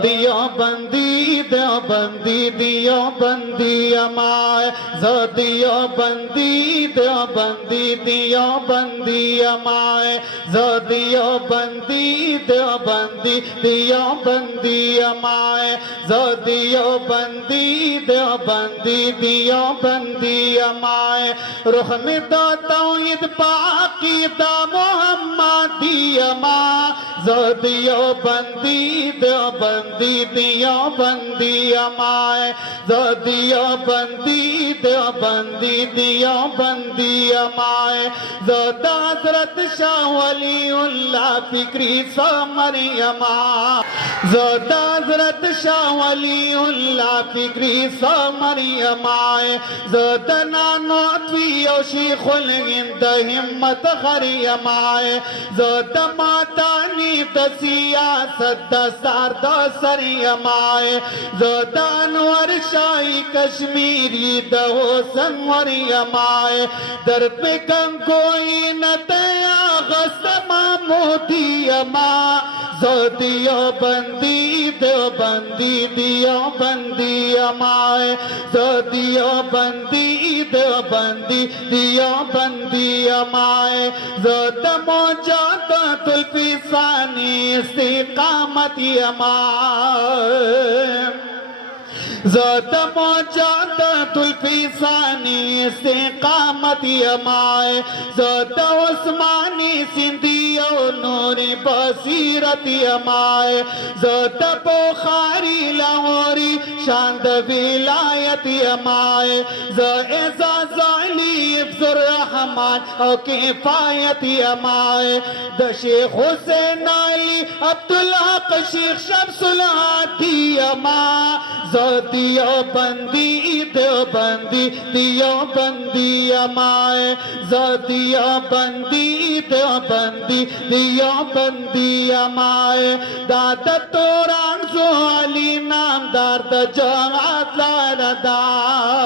देवबंदी देवबंदी देवबंदी अमाए देवबंदी देवबंदी देवबंदी अमाए देवबंदी देवबंदी देवबंदी अमाए देवबंदी देवबंदी देवबंदी अमाए रुख में दो तौहीद पाकीदा मोहम्मदी अमा देवबंदी देवबंदी देवबंदी अमाए देवबंदी देवबंदी देवबंदी अमाए हज़रत शाह वलीउल्लाह फिक्री मरियमा हज़रत शाह वलीउल्लाह फिक्री मरियमाए ज़दना नोतवी शेखुल हिंद हिम्मत खरियमाए ज़द मातानी सियासत सारद सरियमाए ज़द अनवर शाही कश्मीरी दहो संवरियमाए दर पे कंकोई न तया गसमा मोदी अमा देवबंदी देवबंदी देवबंदी अमाए देवबंदी देवबंदी देवबंदी अमाए ज़द मौजूदतुल फिसानी इस्तिकामती अमाए ज़द मौजूदतुल फिसानी इस्तिकामती अमाए ज़द उस्मानी सिंधी नूरी बसीरती अमाए ज़द बुखारी लाहौरी शांद विलायती अमाए ज़ाली इफ्जुर्रहमान और किफायती अमाए द शेख हुसैन अली अब्दुल हक शेख शमसुल हादी अमा देवबंदी देवबंदी देवबंदी अमाए देवबंदी देवबंदी देवबंदी अमाए दादा तोरान जो अली नामदार द जमात लारदाए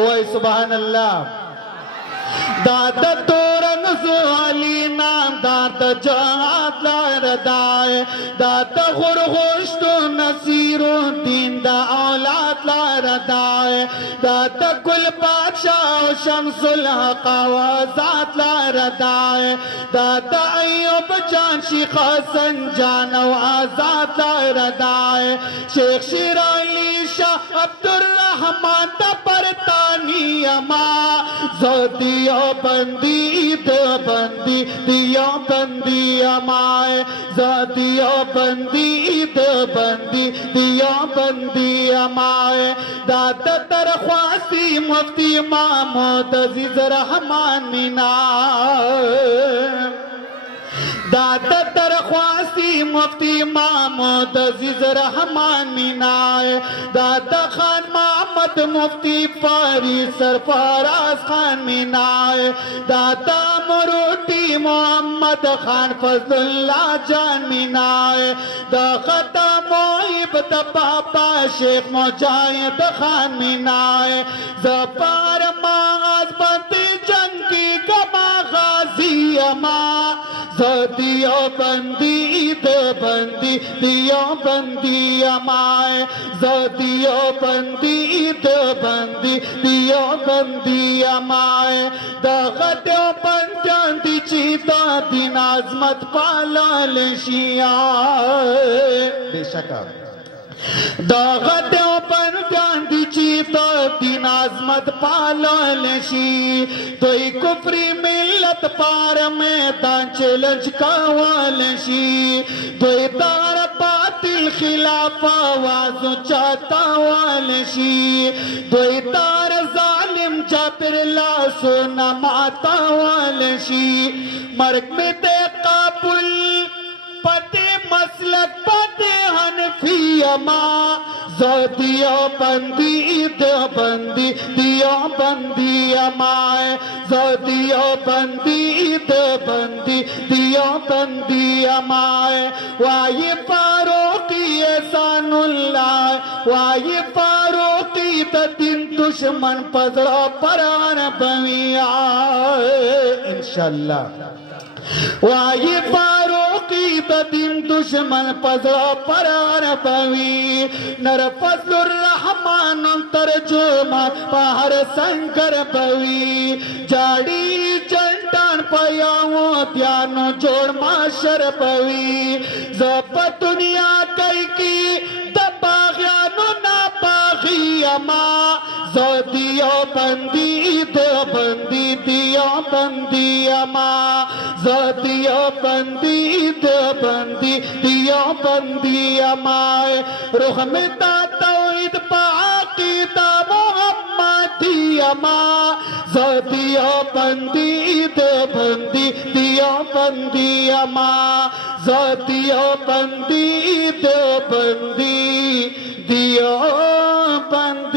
ओए सुभान अल्लाह दादा तोरन जो अली नामदार द जमात लारदाए दादा खुरगोश तो नसीरुद्दीन दा औलाद लारदाए दादा कुल बादशाह शमसुल हक आवाज़ात लारदाए दादा अय्यूब जान शेख हसन जान आज़ाद लारदाए शेख शिराली शाह अब्दुर्रहमान परतानी अमा देवबंदी देवबंदी देवबंदी अमाए देवबंदी देवबंदी देवबंदी अमाए दादा दरख्वास्ती मुफ्ती महमूद अजीज रहमान मीना दादा दरख्वास्ती मुफ्ती महमूद अजीज रहमान मीनाए दादा खान मोहम्मद मुफ्ती फारिस सरफराज खान मीनाए दादा मुरुटी मोहम्मद खान फजलुल्लाह जान मीनाए दादा मोहिब द पापा शेख मुजाहिद खान मीनाए जफर माज बंदी जंग की गमा गाजी अमा देवबंदी देवबंदी देवबंदी अमाए देवबंदी देवबंदी देवबंदी अमाए देवबंदी चीता दिन आजमत पालाल शिया बेशक देवबंदी चीता दिन आजमत पालाल शी तोई कुफरी मिल्लत पार मैदान चैलेंज कावाल शी तोई तार बातिल खिलाफ आवाज चाहता वाल शी तोई तार जालिम जाबिर लासो नमाता वाल शी मर्ग में दे काबुल पते मसलक पते हनफी अमा देवबंदी देवबंदी देवबंदी अमाए देवबंदी देवबंदी देवबंदी अमाए वाये फारूकी एहसानुल्लाह वाये फारूकी दिन दुश्मन पजरा परान बविया इंशाअल्लाह वाये फारूकी अकीद दिन दुश्मन पजरा परार पवी नर फजलुर रहमान तर्जुमा पहर शंकर पवी जाड़ी चंटान पयाओ ध्यान जोड़ माशर पवी जब दुनिया कई की दबाग्यानो ना पागी अमा दिया बंदी दे बंदी दिया बंदी अमा दिया बंदी दे बंदी दिया बंदी अमाए रुह में तौहीद पाकीदा मोहम्मदी अमा दिया बंदी दे बंदी दिया बंदी अमा दिया बंदी दे बंदी दिया बंदी